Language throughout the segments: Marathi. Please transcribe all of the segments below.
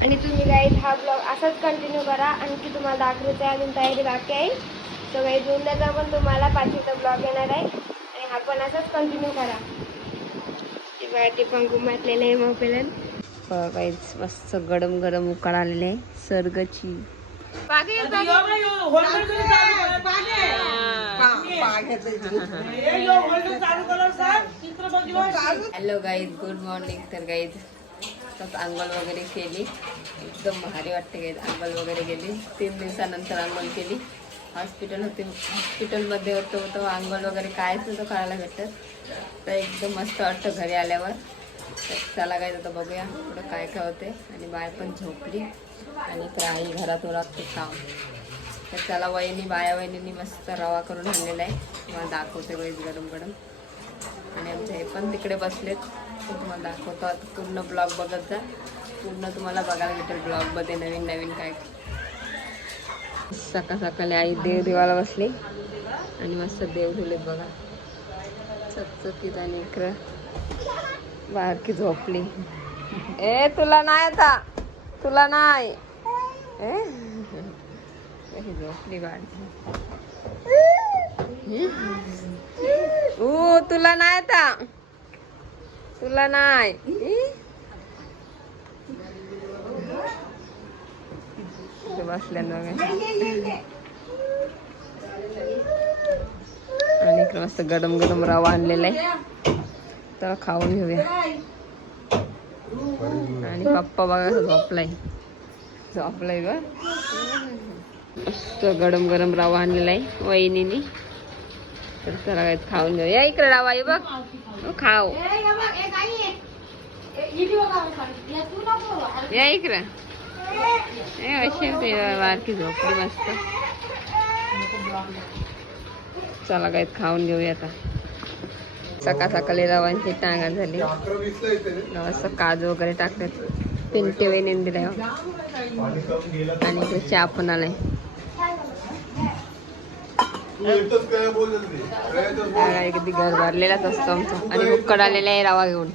आणि तुम्ही गाईज हा ब्लॉग असाच कंटिन्यू करा. आणखी तुम्हाला दाखवायचं आहे अजून तयारी बाकी आहे. तर गाईज उद्याचा पण तुम्हाला पाचवीचा ब्लॉग येणार आहे. आणि हा पण असाच कंटिन्यू करा. ती बघा ती पण घुमटलेलं आहे मोबाईल काहीच मस्त गरम गरम उकाळ आलेले आहे सर्गची. हॅलो गाईज गुड मॉर्निंग तर गाईज आताच आंघोळ वगैरे केली. एकदम भारी वाटते काही आंघोळ वगैरे गेली तीन दिवसानंतर आंघोळ केली. हॉस्पिटल होते हॉस्पिटलमध्ये होतो तो आंघोळ वगैरे कायच होतं करायला भेटत. तर एकदम मस्त वाटतं घरी आल्यावर. चला काय आता बघूया पुढं काय काय होते आणि बाय पण झोपली. आणि तर आई घरात लागते काम. तर त्याला वहिनी बाया वहिनींनी मस्त रवा करून आणलेला आहे. मला दाखवते वैस गरम गरम. आणि आमचे हे पण तिकडे बसलेत. ते तुम्हाला दाखवतो आता पूर्ण ब्लॉग बघत जा. पूर्ण तुम्हाला बघायला भेटेल ब्लॉगमध्ये नवीन नवीन काय. सकाळ सकाळी आई देव देवाला बसली. आणि मस्त देव ठेवलेत बघा. चकचकीत आणि इकडं बारकी झोपली. ए तुला नाही आता. तुला नाही. ए? झोपली बारकी ओ तुला नाही आता. तुला नाही. बसल्यानं आणि इकडे मस्त गरम गरम रवा आणलेला आहे तर खाऊन घेऊया. आणि पप्पा बघा झोपलाय. झोपलाय ग मस्त गरम गरम रवा आणलेला आहे वहिनीनी. तर चला काय खाऊन घेऊ या इकडे रवा आहे बघ. हो, खाऊ. या इकडे. अशी बारकी झोपली मस्त. चला काय खाऊन घेऊया आता. सकाळ सकाळी रवांची टांगा झाली. असं काजू वगैरे टाकतात. पिंटे वहिनी दिलाय. आणि चहा पण आलाय. काय किती घर भरलेलाच असतो आमचा. आणि उकड आलेला आहे रवा घेऊन.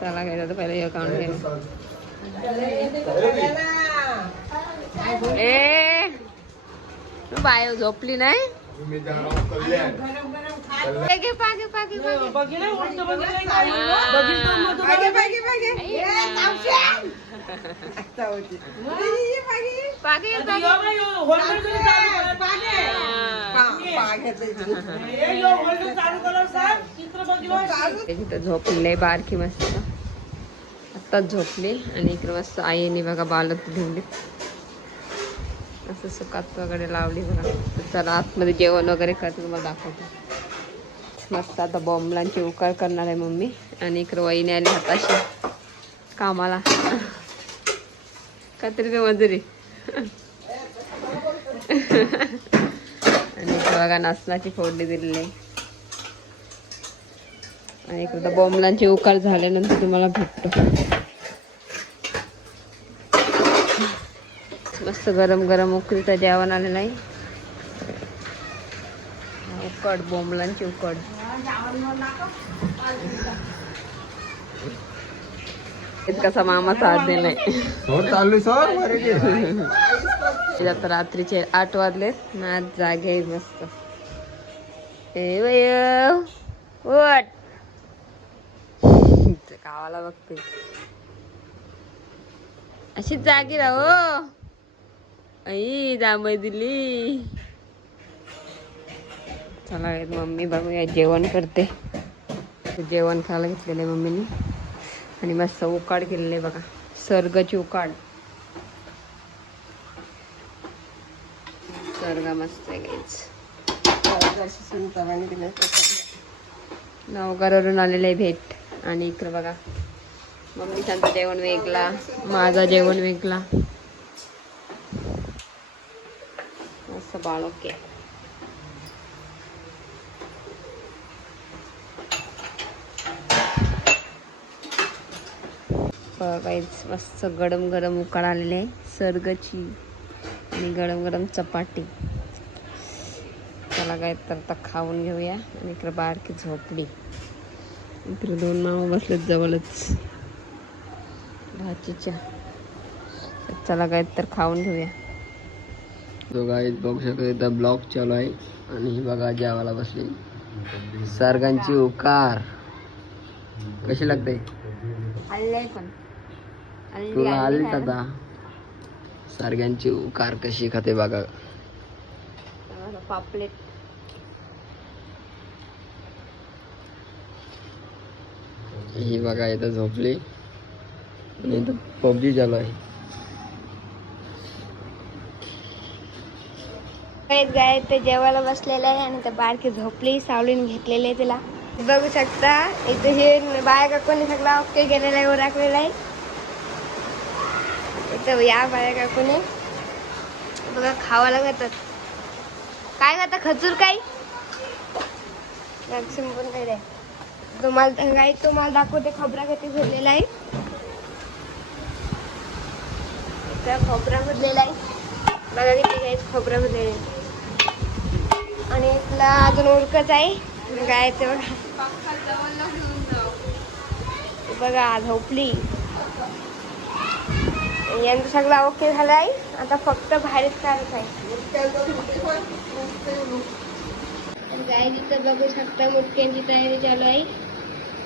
चला काय तर पहिला अकाउंट घे. ए तू बाय झोपली नाही? पागे पागे पागे. पागे तिथं झोपलेलं बारकी मस्त. आत्ताच झोपली आणि इकडे मस्त आईने बघा बालक ठेवली असं सुकात वगैरे लावली बघा. तर चला आतमध्ये जेवण वगैरे करते तुम्हाला दाखवते. मस्त आता बॉम्बलांची उकार करणार आहे मम्मी. आणि इकडे वहिनी आली हाताशी. कामाला. काहीतरी ते मजुरी. आणि बघा नाचनाची फोडणी दिलेली. आहे आणि इकडं बॉम्बलांची उकार झाल्यानंतर तुम्हाला भेटतो. मस्त गरम गरम उकडीचं जेवण आलेलं आहे उकड बोंबलांची उकड. कसा मामाचा हात दिलाय सर आता रात्रीचे आठ वाजलेत ना आज जागे मस्त. ए वय गावाला बघते अशीच जागी राह हो. आई जांभई दिली. चला मम्मी बघूया जेवण करते. जेवण खायला घेतलेलं आहे मम्मीने. आणि मस्त उकाड केलेलं आहे बघा. सर्गची उकाड. सर्ग मस्त आहे गाईच नवघरावरून आलेलं आहे भेट. आणि इकडं बघा. मम्मीचं जेवण वेगळा माझा जेवण वेगळा. असं ओके आहे काहीच मस्त गरम गरम उकाळ आलेले आहे. सर्गची आणि गरम गरम चपाती. चला काय तर आता खाऊन घेऊया आणि इकडे बारकी झोपली इकडे दोन मामा बसलेत जवळच. भाजीच्या चला काय तर खाऊन घेऊया. तो गाईत बघू शकतो इथं ब्लॉक चालू आहे आणि ही बघा जेवायला बसली. सारगांची उकार. कशी लागते? पण. सारग्यांची उकार कशी खाते बघा. पापलेट. ही बघा इथं झोपली. आणि इथं पबजी चालू आहे. गाय ते जेवायला बसलेलं आहे आणि त्या बारकी झोपली सावलीन घेतलेली आहे तिला. बघू शकता इथे हे बाया काकूने सगळा ओके केलेला आहे उराकलेला आहे. इथं या बाया काकूने बघा खावायला घातात काय खाता खजूर काय? सिंपल नाही रे तुम्हाला गाई तुम्हाला दाखवते खबरा किती भरलेला आहे. इथं खोबरा भरलेला आहे. बघा किती काही खोबरा भरलेला. आहे आणि इथला अजून उरकच आहे. काय ते बघा बघा झोपली. यांचं सगळं ओके झालं आहे आता फक्त बाहेरच काढत आहे. गाय तिथं बघू शकता मुटक्यांची तयारी चालू आहे.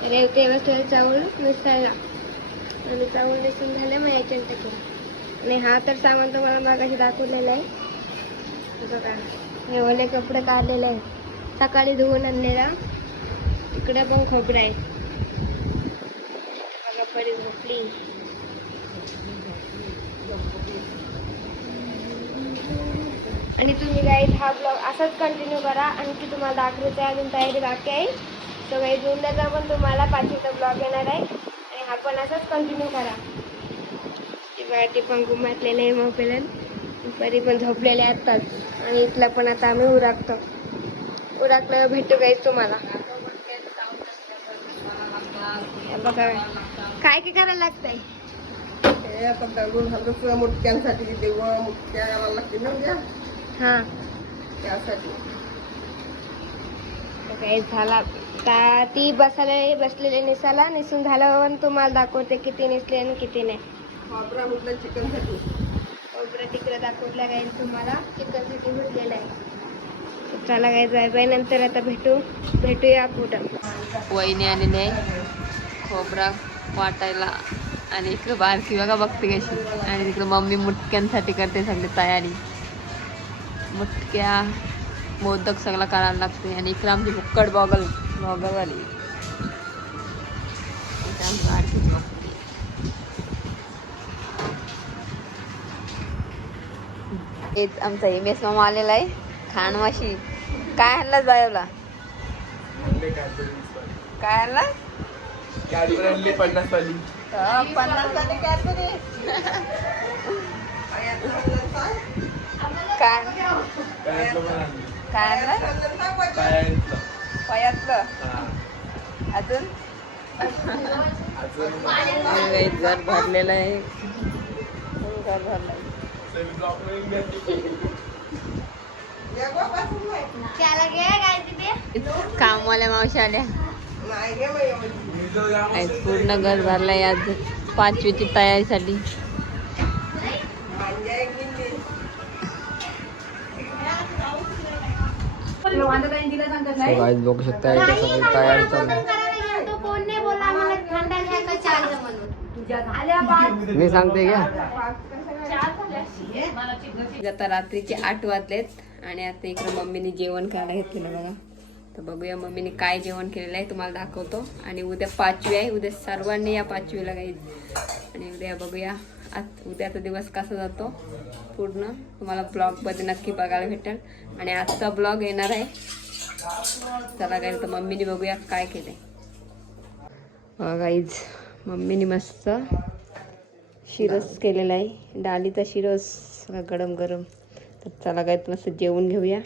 रेवते थोडं चावल मिसळला. आणि चावल मिसळून झालं मग याच्यात टाकून आणि हा तर सामान तुम्हाला मागाशी दाखवलेला आहे. बघा हे ओले कपडे काढलेले आहे सकाळी धुवून आणलेला. इकडे पण खोबरं आहे. बघा परी झोपली आणि तुम्ही गाईज हा ब्लॉग असाच कंटिन्यू करा. आणखी तुम्हाला दाखवायचं आहे अजून तयारी बाकी आहे. तर गाईज उद्याचा पण तुम्हाला पाचवीचा ब्लॉग येणार आहे. आणि हा पण असाच कंटिन्यू करा. ती बघा ते पण घुमाटलेलं आहे मोबाईल दुपारी पण झोपलेले आत्ताच. आणि इथला पण आता आम्ही उराकतो उराकल्यावर भेटू गाईज तुम्हाला. बघा. काय काय करायला लागतंय? मुटक्यांसाठी देवळ मुटक्या करायला लागते ना उद्या? हा. त्यासाठी. काही झाला. ता ती बसायला बसलेली निसाला निसून झाल्यावर तुम्हाला दाखवते किती निसले आणि किती नाही. वापरा म्हटलं चिकनसाठी. खोबरं तिकडे दाखवलं काही तुम्हाला चिकनसाठी भेटलेलं आहे. तर चला काय जाय बाय. नंतर आता भेटू भेटूया कुठं वहिनी आलेली आहे खोबरा वाटायला. आणि इकडे बारकी बघा बघते कशी? आणि तिकडे मम्मी मुटक्यांसाठी करते सगळी तयारी. मुटक्या मोदक सगळं करायला लागते. आणि इकडे आमची भुक्कड बॉगल बॉगलवाली. इथे आमची एम एस मामा आलेला आहे खानवाशी. काय आणला जायला? काय आणला? पन्नास वाली पन्नास काय? काय आणलं? अजून? घर भरलेलं आहे. घर भरलं कामवाल्या मावशी आल्या. पूर्ण घर भरलंय आज पाचवीची तयारीसाठी बघू शकता तयारी चालू आहे. मी सांगते का? आता रात्रीचे आठ वाजलेत आणि आता इकडे मम्मीने जेवण करायला घेतलेलं बघा. तर बघूया मम्मीने काय जेवण केलेलं आहे तुम्हाला दाखवतो. आणि उद्या पाचवी आहे उद्या सर्वांनी या पाचवीला काही आणि उद्या बघूया आज उद्याचा दिवस कसा जातो पूर्ण. तुम्हाला ब्लॉगमध्ये नक्की बघायला भेटेल. आणि आजचा ब्लॉग येणार आहे. चला गाईल तर मम्मीने बघूया काय केलं आहे गाईज मम्मीने मस्त शिरस केलेला आहे. डालीचा शिरस गरम गरम तर चला गाईत मस्त जेवून घेऊया.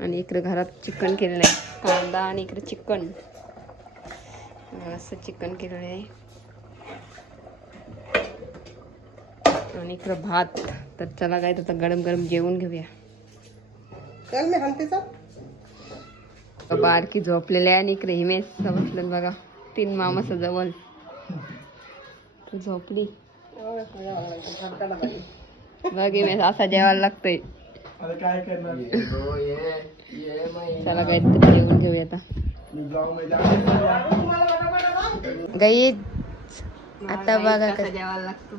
आणि इकडे घरात चिकन केलेलं आहे. कांदा आणि इकडे चिकन. असं चिकन केलेलं आहे. आणि इकडं भात. तर चला काय तर गरम गरम जेवून घेऊया. बारकी झोपलेली आहे आणि इकडे हिमेश बसलं बघा. तीन मामाचं जवळ झोपली. बघी मी असा जेवायला लागतंय. आता काय करणार? हो चला काहीतरी जेवून घेऊया आता. म्हणजे गाई आता बघा कसं जेवायला लागतो.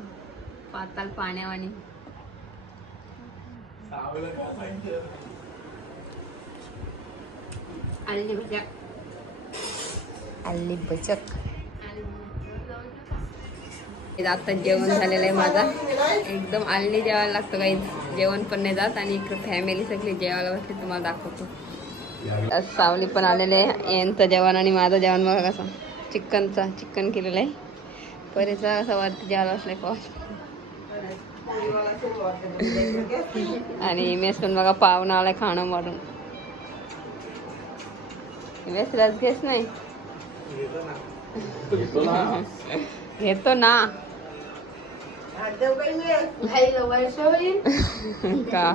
पाताल पाण्यावानी आल्ली भजा आल्ली बचक. आता जेवण झालेलं आहे माझा. एकदम आलनी जेवायला लागतं काही जेवण पण नाही जात आणि इकडे फॅमिली सगळी जेवायला बसली तुम्हाला दाखवतो. सावली पण आलेले आहे. यांचं जेवण आणि माझं जेवण बघा कसं. चिकनचा चिकन केलेलं आहे. परीचा असं वरती जेवायला बसलाय पाऊस. आणि मेस पण बघा पाहुणा आलाय खाणं मारून मेस रस घेस नाही? येतो ना. का?